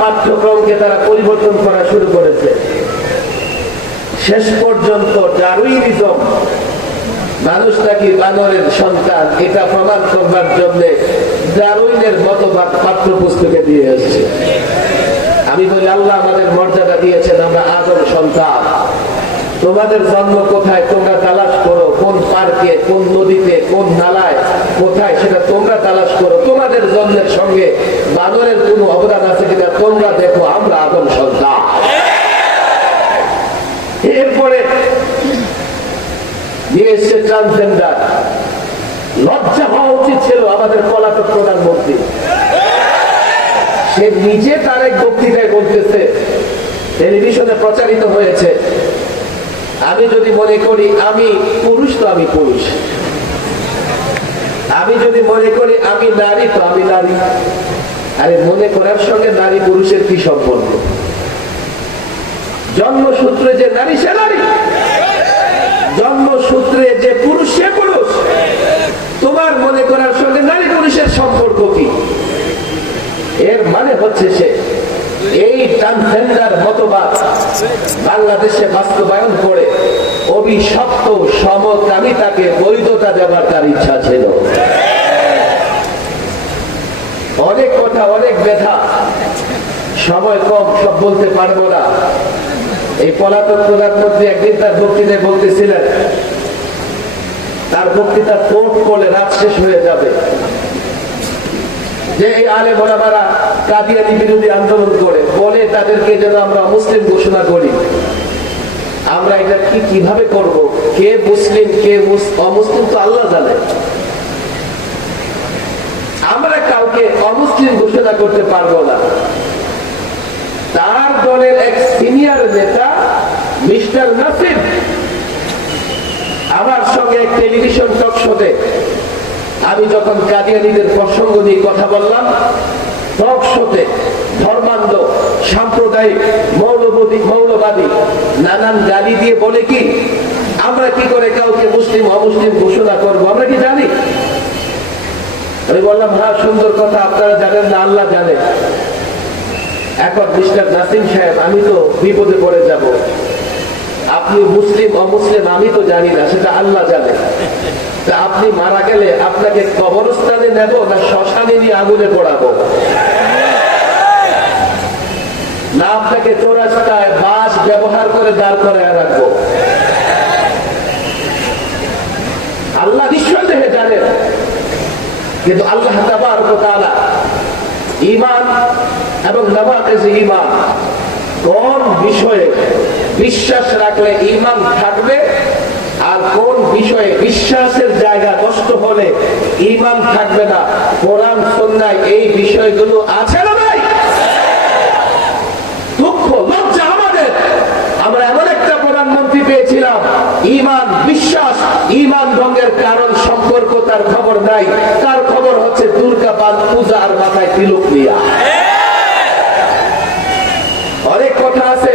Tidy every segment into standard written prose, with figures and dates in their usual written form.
পাঠ্যক্রমকে তারা পরিবর্তন করা শুরু করেছে। শেষ পর্যন্ত ডারউইনিজম মানুষ নাকি বানরের সন্তান এটা প্রমাণ করবার জন্য ডারউইনের মতবাদ পাঠ্যপুস্তকে দিয়ে এসেছে। আমি বলি, আল্লাহ আমাদের মর্যাদা দিয়েছেন, আমরা আদম সন্তান। তোমাদের জন্ম কোথায় তোমরা তালাশ করো, কোন পার্কে, কোন নদীতে, কোন নালায়, কোথায়, সেটা তোমরা তালাশ করো। তোমাদের জন্মের সঙ্গে বানরের কোনো অবদান আছে কিনা তোমরা দেখো, আমরা আদম সন্তান। এরপরে নিয়ে এসছে ট্রান্সজেন্ডার। লজ্জা হওয়া উচিত ছিল আমাদের পলাতক প্রধানমন্ত্রী। সে নিজে তার এক বক্তৃতায় বলতেছে, টেলিভিশনে প্রচারিত হয়েছে, আমি যদি মনে করি আমি পুরুষ তো আমি পুরুষ, আমি যদি মনে করি আমি নারী তো আমি নারী। আরে মনে করার সঙ্গে নারী পুরুষের কি সম্পর্ক? জন্মসূত্রে যে নারী সে নারী, জন্মসূত্রে যে পুরুষ সে পুরুষ। তোমার মনে করার সঙ্গে নারী পুরুষের সম্পর্ক কি? এর মানে হচ্ছে সে এই ট্রান্সজেন্ডার মতবাদ বাংলাদেশে বাস্তবায়ন করে অভিশপ্ত সমকামিতাকে বৈধতা দেওয়ার তার ইচ্ছা ছিল। অনেক কথা, অনেক ব্যথা, সময় কম, সব বলতে পারবো না। এই পলাতক প্রধানমন্ত্রী একদিন তার বক্তৃতায় বলতেছিলেন, তার বক্তৃতা কোর্ট করলে রাত শেষ হয়ে যাবে, যে এই আলেম ওলামারা কাদিয়ানী বিরোধী আন্দোলন করে বলে তাদেরকে যেন আমরা মুসলিম ঘোষণা করি। আমরা এটা কিভাবে করব? কে মুসলিম কে অমুসলিম তো আল্লাহ জানে। আমরা কাউকে অমুসলিম ঘোষণা করতে পারবো না। তার দলের এক সিনিয়র নেতা মিস্টার নাসির আমার সঙ্গে এক টেলিভিশন টক শোতে, আমি যখন কাদিয়ানীদের প্রসঙ্গ নিয়ে কথা বললাম, টক শোতে ধর্মান্ধ, সাম্প্রদায়িক, মৌলবাদী নানান গালি দিয়ে বলে কি আমরা কি করে কাউকে মুসলিম অমুসলিম ঘোষণা করবো, আমরা কি জানি? আমি বললাম, হ্যাঁ সুন্দর কথা, আপনারা জানেন না, আল্লাহ জানে। এখন মিস্টার নাসিম সাহেব, আমি তো বিপদে পড়ে যাব। আপনি মুসলিম অমুসলিম আমি তো জানি না, সেটা আল্লাহ জানে। তা আপনি মারা গেলে আপনাকে কবরস্থানে নেব না শ্মশানে নিয়ে আগুনে পোড়াবো? না আপনাকে চৌরাস্তায় বাঁশ ব্যবহার করে দাঁড় করায় রাখবো? আল্লাহ নিঃসন্দেহে জানেন, কিন্তু আল্লাহ তাবারক ওয়া তাআলা ঈমান এবং নামাজে ঈমান কোন বিষয়ে বিশ্বাস রাখলে ঈমান থাকবে আর কোন বিষয়ে বিশ্বাসের জায়গা নষ্ট হলে ঈমান থাকবে না, কোরআন সুন্নাহয় এই বিষয়গুলো আছে না ভাই? দুঃখ লজ্জা আমাদের, আমরা এমন একটা প্রধানমন্ত্রী পেয়েছিলাম, ঈমান বিশ্বাস ঈমান ভঙ্গের কারণ সম্পর্ক তার খবর নাই, তার খবর হচ্ছে দুর্গা পূজা আর মাথায় তিলক দিয়া। অনেক কথা আছে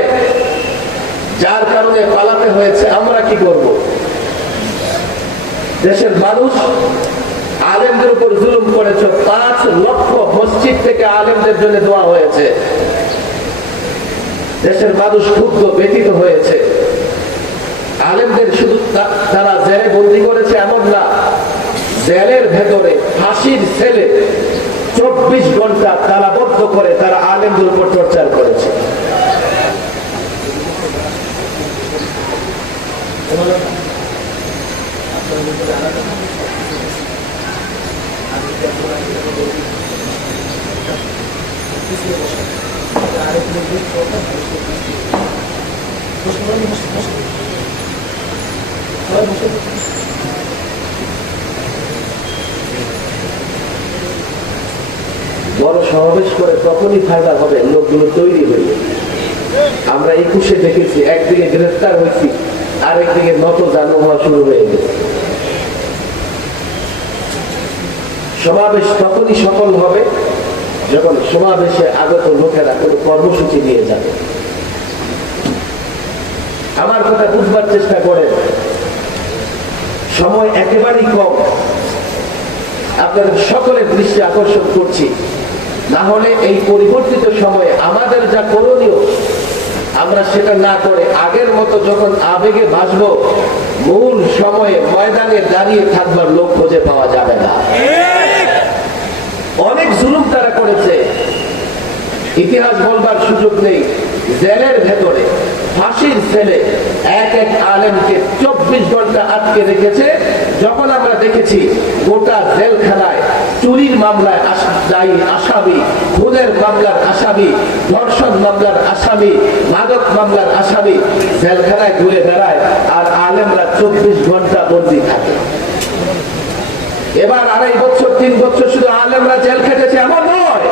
যার কারণে পালাতে হয়েছে। আমরা কি করব? দেশের মানুষ আলেমদের উপর জুলুম করেছে, 5 লক্ষ মসজিদ থেকে আলেমদের জন্য দোয়া হয়েছে। দেশের মানুষ ক্ষুব্ধ, ব্যথিত হয়েছে। আলেমদের শুধু তারা জেলে বন্দী করেছে এমন না, জেলের ভেতরে ফাঁসির সেলে 24 ঘন্টা তালাবদ্ধ করে তারা আলেমদের উপর টর্চার করেছে। বড় সমাবেশ করে তখনই ফায়দা হবে লোকগুলো তৈরি হয়ে। আমরা 21-এ দেখেছি, একদিকে গ্রেফতার হয়েছি, আরেকদিকে নত জানো হওয়া শুরু হয়ে গেছে। সমাবেশ তখনই সফল হবে যখন সমাবেশে আগত লোকেরা কোন কর্মসূচি নিয়ে যাবে। আমার কথা বুঝবার চেষ্টা করেন, সময় একেবারেই কম। আপনাদের সকলের দৃষ্টি আকর্ষণ করছি, না হলে এই পরিবর্তিত সময়ে আমাদের যা করণীয় আমরা সেটা না করে আগের মতো যখন আবেগে ভাসবো, মূল সময়ে ময়দানে দাঁড়িয়ে থাকবার লোক খুঁজে পাওয়া যাবে না। অনেক জুলুম তারা করেছে, ইতিহাস বলবার সুযোগ নেই। জেলের ভেতরে ফাঁসির ছেলে এক এক আলেমকে 24 ঘন্টা আটকে রেখেছে। যখন আমরা দেখেছি গোটা জেলখানায় চুরির মামলায় দায়ী আসামি, খুনের মামলার আসামি, ধর্ষণ মামলার আসামি, মাদক মামলার আসামি জেলখানায় ঘুরে বেড়ায়, আর আলেমরা 24 ঘন্টা বন্দী থাকে। এবার 2.5 বছর 3 বছর শুধু আলেমরা জেল খেটেছে এমন নয়,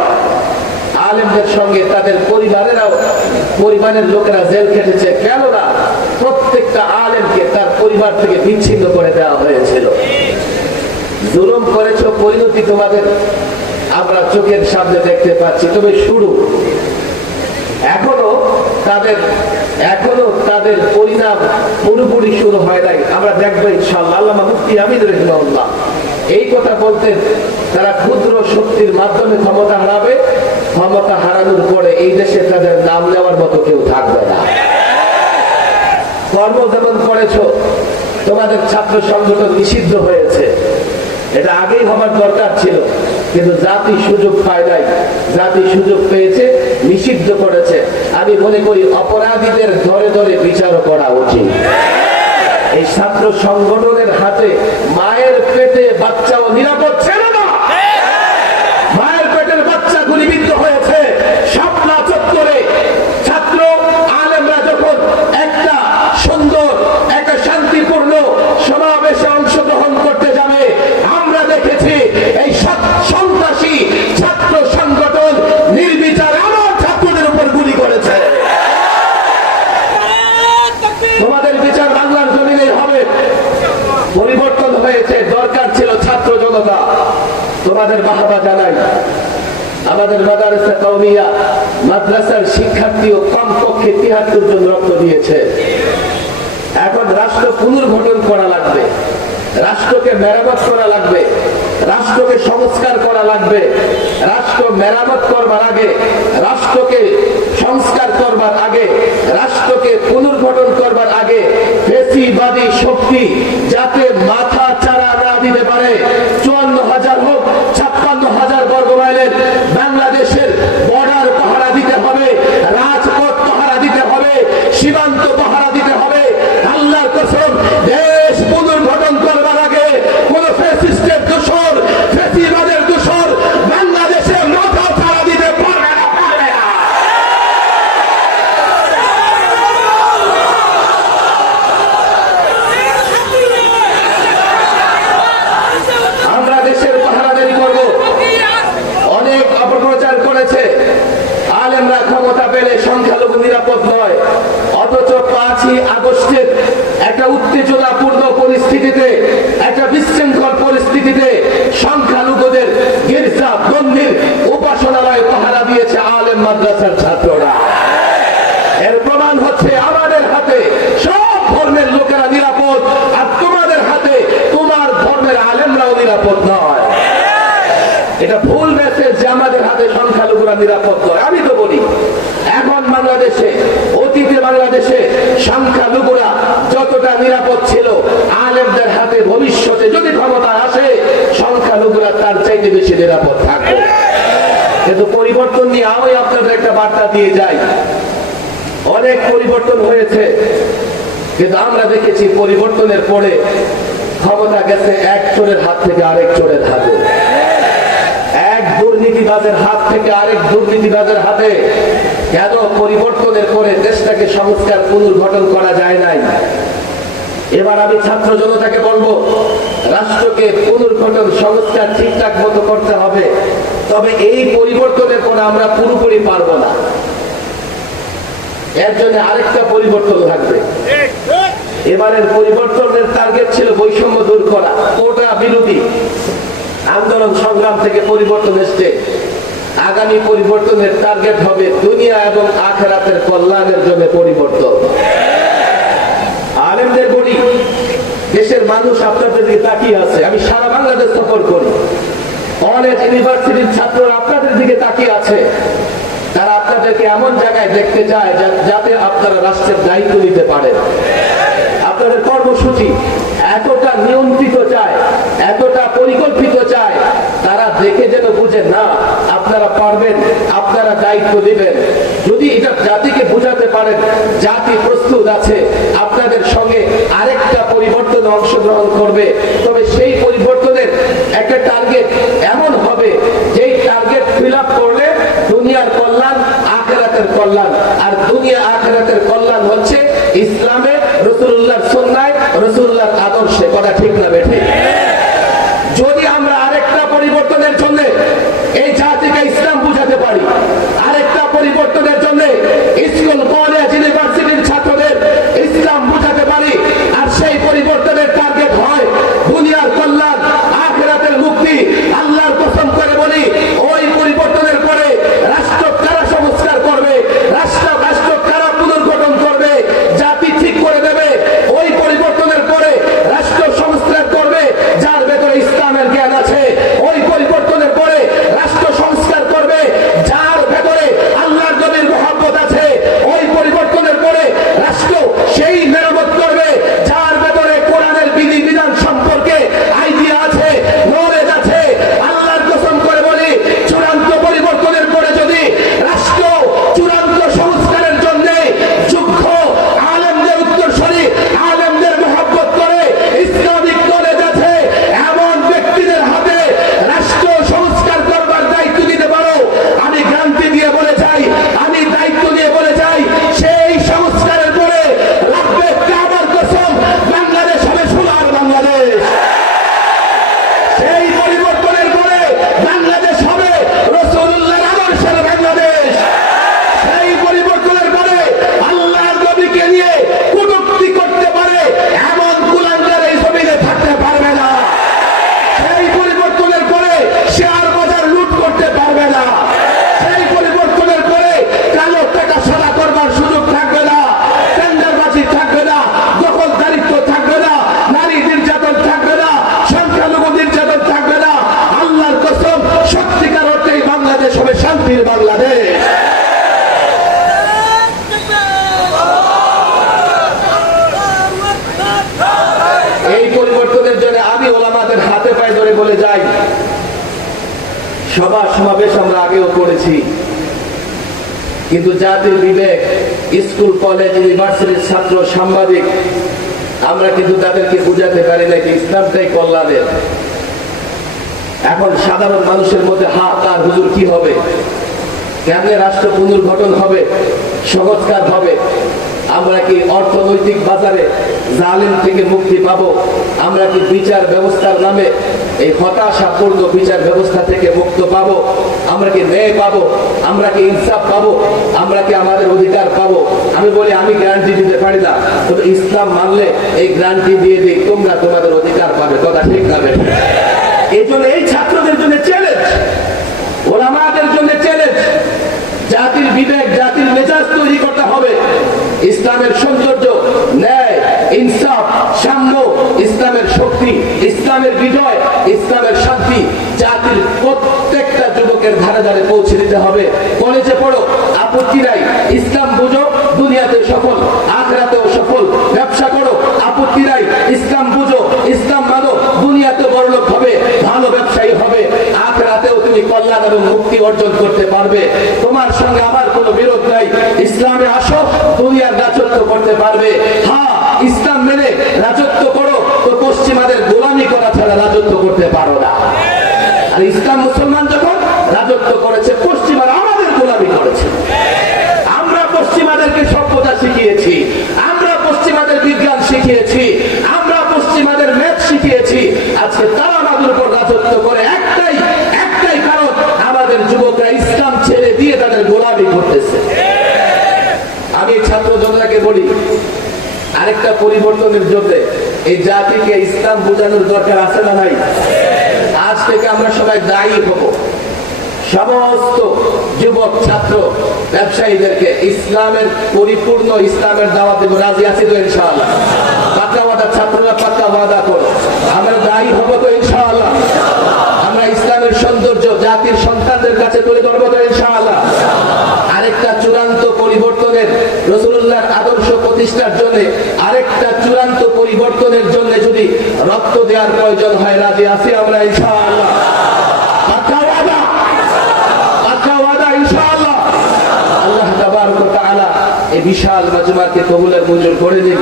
আলেমদের সঙ্গে তাদের পরিবারের লোকেরা জেল খেটেছে। কেননা প্রত্যেকটা আলেমকে তার পরিবার থেকে বিচ্ছিন্ন করে দেওয়া হয়েছিল। জুলুম করেছ, পরিণতি তোমাদের আমরা চোখের সামনে দেখতে পাচ্ছি। তবে শুরু এখনো তাদের পরিণাম পুরোপুরি শুরু হয় নাই। আমরা দেখবো ইনশাআল্লাহ। আল্লামা মুফতি আমিন রাহিমাহুল্লাহ এই কথা বলতেন, তারা ক্ষুদ্র শক্তির মাধ্যমে ক্ষমতা হারাবে, ক্ষমতা হারানোর পরে এই দেশে তাদের নাম নেওয়ার মতো কেউ থাকবে না। কর্ম যেমন করেছ, তোমাদের ছাত্র সংগঠন নিষিদ্ধ হয়েছে, এটা আগেই হবার দরকার ছিল, কিন্তু জাতি সুযোগ পায় নাই। জাতি সুযোগ পেয়েছে, নিষিদ্ধ করেছে। আমি মনে করি অপরাধীদের ধরে ধরে বিচারও করা উচিত। এই ছাত্র সংগঠনের হাতে মায়ের পেটে বাচ্চাও নিরাপদ ছিল না। মায়ের পেটের বাচ্চা গুলিবিদ্ধ হয়েছে। শাপলা চত্বরে ছাত্র আলেমরা যখন একটা সুন্দর, একটা শান্তিপূর্ণ সমাবেশে অংশগ্রহণ করতে যাবে, আমরা দেখেছি এই সন্ত্রাসী ছাত্র সংগঠন নির্বিচার আমার ছাত্রদের উপর গুলি করেছে। তোমাদের বিচার বাংলার জমিনে হবে। পরিবর্তন হয়েছে, দরকার ছিল ছাত্র জনতা। তোমাদের বাহবা জানাই। আমাদের মাদ্রাসা কওমিয়া মাদ্রাসার শিক্ষার্থীও কমপক্ষে 73 জন রক্ত দিয়েছে। এখন রাষ্ট্র পুনর্গঠন করা লাগবে, রাষ্ট্রকে মেরামত করা লাগবে, রাষ্ট্রকে সংস্কার করা লাগবে। রাষ্ট্র মেরামত করবার আগে, রাষ্ট্রকে সংস্কার করবার আগে, রাষ্ট্রকে পুনর্গঠন করবার আগে ফ্যাসিবাদী শক্তি যাতে মাথা চারা না দিতে পারে, 54,000 হোক 56,000 বর্গ মাইলের বাংলাদেশের বর্ডার পাহারা দিতে হবে, রাজপথ পাহারা দিতে হবে, সীমান্ত পাহারা দিতে হবে। আল্লাহর কসম, দেশ পুনর্গঠন করবার আগে কোন ফ্যাসিস্টের দোসর, ফ্যাসিবাদের দোসর বাংলাদেশে মাথা চারা দিতে পারবে না। আমরা দেশের পাহারাদারি করব। অনেক অপপ্রচার করেছে আলেমরা ক্ষমতা পেলে সংখ্যালঘু নিরাপদ নয়, অথচ 5ই আগস্টের একটা উত্তেজনাপূর্ণ পরিস্থিতিতে, একটা বিশৃঙ্খল পরিস্থিতিতে সংখ্যালঘুদের গির্জা মন্দির উপাসনালয় পাহারা দিয়েছে আলেম মাদ্রাসার ছাত্ররা। এর প্রমাণ হচ্ছে আমাদের হাতে সব ধর্মের লোকেরা নিরাপদ, আর তোমাদের হাতে তোমার ধর্মের আলেমরাও নিরাপদ নয়। এটা ভুল মেসেজ যে আমাদের হাতে সংখ্যালঘুরা নিরাপদ নয়। আমি তো বলি এখন বাংলাদেশে, অতীতে বাংলাদেশে সংখ্যালঘুরা যতটা নিরাপদ ছিল, আলেমদের হাতে ভবিষ্যতে যদি ক্ষমতা আসে সংখ্যালঘুরা তার চাইতে বেশি নিরাপদ থাকবে। কিন্তু পরিবর্তন নিয়ে আমি আপনাদের একটা বার্তা দিয়ে যাই। অনেক পরিবর্তন হয়েছে, কিন্তু আমরা দেখেছি পরিবর্তনের পরে ক্ষমতা গেছে এক চোরের হাত থেকে আরেক চোরের হাতে, এক দুর্নীতিবাজের হাত থেকে আরেক দুর্নীতিবাজের হাতে। কেন পরিবর্তনের পরে দেশটাকে সংস্কার পুনর্গঠন করা যায় নাই? এবার আমি ছাত্র জনতাকে বলবো, রাষ্ট্রকে পুনর্গঠন সংস্কার ঠিকঠাক মতো করতে হবে। তবে এই পরিবর্তনের পরে আমরা পুরোপুরি পারবো না, এর জন্য আরেকটা পরিবর্তন থাকবে। এবারের পরিবর্তনের টার্গেট ছিল বৈষম্য দূর করা, কোটা বিরোধী আন্দোলন সংগ্রাম থেকে পরিবর্তন এসছে। আগামী পরিবর্তনের টার্গেট হবে দুনিয়া এবং আখিরাতের কল্যাণের জন্য পরিবর্তন। আলেমদের বলি, দেশের মানুষ আপনাদের দিকে তাকিয়ে আছে। আমি সারা বাংলাদেশ সফর করি, কলেজ ইউনিভার্সিটির ছাত্ররা আপনাদের দিকে তাকিয়ে আছে। তারা আপনাদেরকে এমন জায়গায় দেখতে চায় যাতে আপনারা রাষ্ট্রের দায়িত্ব নিতে পারেন। আপনাদের কর্মসূচি এতটা নিয়ন্ত্রিত চায়, এতটা পরিকল্পিত চায়, তারা দেখে যেন বুঝে না আপনারা পারবেন, আপনারা দায়িত্ব নেবেন। যদি এটা জাতিকে বোঝাতে পারেন জাতি প্রস্তুত আছে আপনাদের সঙ্গে আরেকটা পরিবর্তনে অংশগ্রহণ করবে, তবে সেই পরিবর্তনের একটা টার্গেট এমন হবে যেই টার্গেট ফিল আপ করলে দুনিয়ার কল্যাণ, আখিরাতের কল্যাণ। আর দুনিয়া আখিরাতের কল্যাণ হচ্ছে ইসলামে, রাসূলুল্লাহর সুন্নায়, রাসূলুল্লাহর আদর্শে। কথা ঠিক না বেঠিক? যদি আমরা আরেকটা পরিবর্তনের জন্য এই জাতিকে ইসলাম বুঝাতে পারি, আরেকটা পরিবর্তনের জন্য স্কুল কলেজ ইউনিভার্সিটির ছাত্রদের ইসলাম বুঝাতে পারি, আর সেই পরিবর্তনের টার্গেট হয় দুনিয়ার কল্যাণ, আখিরাতের মুক্তি, আল্লাহর কসম করে বলি ওই পরিবর্তনের পরে রাষ্ট্র কারা সংস্কার করবে, রাষ্ট্র কারা পুনর্গঠন করবে, জাতি ঠিক করে দেবে। ওই পরিবর্তনের পরে রাষ্ট্র সংস্কার করবে যার ভেতরে ইসলামের জ্ঞান আছে। ওই পরিবর্তনের পরে রাষ্ট্র সংস্কার করবে যার ভেতরে আল্লাহর নবীর মহব্বত আছে। ওই পরিবর্তনের পরে রাষ্ট্র সেই মেরামত করবে যার ভেতরে কোরআনের বিধিবিধান সম্পর্কে আইডিয়া আছে, নলেজ আছে। আল্লাহর কসম করে বলি চূড়ান্ত পরিবর্তনের পরে যদি রাষ্ট্র চূড়ান্ত সংস্কারের জন্য যোগ্য আলেমদের উত্তরসূরি, আলেমদের মহব্বত করে, ইসলামিক নলেজ আছে এমন ব্যক্তিদের হাতে রাষ্ট্র সংস্কার করবার দায়িত্ব দিতে পারো, আমি গ্যারান্টি দিয়ে বলে চাই, আমি দায়িত্ব দিয়ে বলে চাই, সেই সংস্কারের পরে রাখবে কাবার কসম বাংলাদেশ হবে সোনার বাংলাদেশ। সেই পরিবর্তনের পরে বাংলাদেশ হবে রাসূলুল্লাহর আদর্শের বাংলাদেশ। সেই পরিবর্তনের পরে আল্লাহর নবীকে নিয়ে কটূক্তি করতে পারে এমন কুলাঙ্গার এই জমিনে থাকতে পারবে না। সেই পরিবর্তনের পরে শেয়ার বাজার লুট করতে পারবে না। সেই পরিবর্তনের পরে কালো টাকা সাদা করবার সুযোগ থাকবে না, টেন্ডারবাজি থাকবে না, দখলদারিত্ব থাকবে না, নারী নির্যাতন থাকবে না, সংখ্যালঘু নির্যাতন থাকবে না। আল্লাহর কসম সত্যিকার অর্থেই বাংলাদেশ হবে শান্তির বাংলাদেশ। এই পরিবর্তনের জন্য আমি ওলামাদের হাতে পায়ে ধরে বলে যাই, সভা সমাবেশ আমরা আগেও করেছি, কিন্তু জাতির বিবেক, স্কুল কলেজ ইউনিভার্সিটির ছাত্র সাংবাদিক, আমরা কিন্তু তাদেরকে বুঝাতে পারি না যে ইসলামটাই কল্যাণের। এখন সাধারণ মানুষের মধ্যে হাহাকার, হুজুর কি হবে, কেমনে রাষ্ট্র পুনর্গঠন হবে, সংস্কার হবে, আমরা কি অর্থনৈতিক বাজারে জালিম থেকে মুক্তি পাবো, আমরা কি বিচার ব্যবস্থার নামে এই হতাশাপূর্ণ বিচার ব্যবস্থা থেকে মুক্ত পাবো, আমরা কি ন্যায় পাবো, আমরা কি ইনসাফ পাবো, আমরা কি আমাদের অধিকার পাবো। আমি বলি আমি গ্যারান্টি দিতে পারি না, তবে ইসলাম মানলে এই গ্যারান্টি দিয়ে দিই তোমরা তোমাদের অধিকার পাবে। কথা ঠিক না? এই জন্য এই ছাত্রদের জন্য চ্যালেঞ্জ, ওলামাদের জন্য চ্যালেঞ্জ, জাতির বিবেক, জাতির মেজাজ তৈরি করতে হবে। ইসলামের সৌন্দর্য, ন্যায়, ইনসাফ, সাম্য, ইসলামের শক্তি, ইসলামের বিজয়, ইসলামের শান্তি জাতির প্রত্যেকটা যুবকের ধারে ধারে পৌঁছে দিতে হবে। কলেজে পড়ো, আপত্তি নাই, ইসলাম বুঝো, দুনিয়াতে সফল, আখিরাতেও সফল। ব্যবসা করো, আপত্তি নাই, ইসলাম বুঝো, ইসলাম মানো, দুনিয়াতে বড়লোক হবে, ভালো ব্যবসায়ী হবে, আখিরাতেও তুমি কল্যাণ এবং মুক্তি অর্জন করতে পারবে। তোমার সঙ্গে আমার কোনো বিরোধ নাই, ইসলামে আসো, দুনিয়ার রাজত্ব করতে পারবে। হ্যাঁ, ইসলাম মেনে রাজত্ব করো, তো পশ্চিমাদের গোলামি করা ছাড়া রাজত্ব করতে পারো না। আর ইসলাম মুসলমান যখন রাজত্ব করেছে, পশ্চিমারা আমাদের গোলামি করেছে। আমরা পশ্চিমাদেরকে সভ্যতা শিখিয়েছি, আমরা পশ্চিমাদের বিজ্ঞান শিখিয়েছি, আমরা পশ্চিমাদের ম্যাথ শিখিয়েছি। আজকে তারা আমাদের উপর রাজত্ব করে একটাই কারণ, আমাদের যুবকরা ইসলাম ছেড়ে দিয়ে তাদের গোলামি করতেছে। আমি ছাত্র জনতাকে বলি, আরেকটা পরিবর্তনের জন্য এই জাতিকে ইসলাম বোঝানোর দরকার আছে না নাই? আজ থেকে আমরা সবাই দায়ী হব। সমস্ত যুবক, ছাত্র, ব্যবসায়ীদেরকে ইসলামের পরিপূর্ণ ইসলামের দাওয়াত দেব। রাজি আছি তো ইনশাআল্লাহ? পাক্কা ওয়াদা, ছাত্ররা পাক্কা ওয়াদা করো, আমরা দায়ী হব তো ইনশাআল্লাহ? আমরা ইসলামের কাছে তুলে ধরবো তো ইনশাআল্লাহ। আরেকটা চূড়ান্ত পরিবর্তনের, রাসূলুল্লাহর আদর্শ প্রতিষ্ঠার জন্য আরেকটা চূড়ান্ত পরিবর্তনের জন্য যদি রক্ত দেওয়ার প্রয়োজন হয়, রাজি আছি আমরা ইনশাআল্লাহ। পাক্কা ওয়াদা, পাক্কা ওয়াদা ইনশাআল্লাহ। আল্লাহ তাবারক ওয়া তাআলা এই বিশাল মাজমাকে কবুলের মঞ্জুর করে দিন।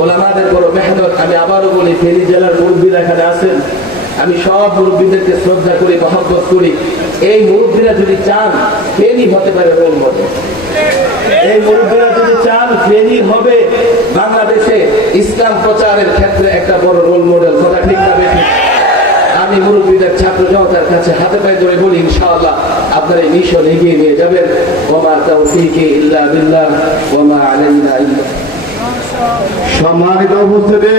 ওলামাদের বড় মেহনত। আমি আবারও বলি, ফেনী জেলার মুরব্বীরা এখানে আছেন, আমি সব মুরব্বীদেরকে শ্রদ্ধা করি, মহব্বত করি। এই মুরব্বীরা যদি চান, ফেনী হতে পারে রোল মডেল। এই মুরব্বীরা যদি চান, ফেনী হবে বাংলাদেশে ইসলাম প্রচারের ক্ষেত্রে একটা বড় রোল মডেল। কথা ঠিক না বেঠিক? আমি মুরব্বীদের ছাত্র জনতার কাছে হাতে পায়ে ধরে বলি, ইনশাআল্লাহ আপনারা এই মিশন এগিয়ে নিয়ে যাবেন। ওমা তাওফীকি ইল্লা বিল্লাহ ওয়া মা আলাইনা ইল্লা। সম্মানিত উপস্থিতি,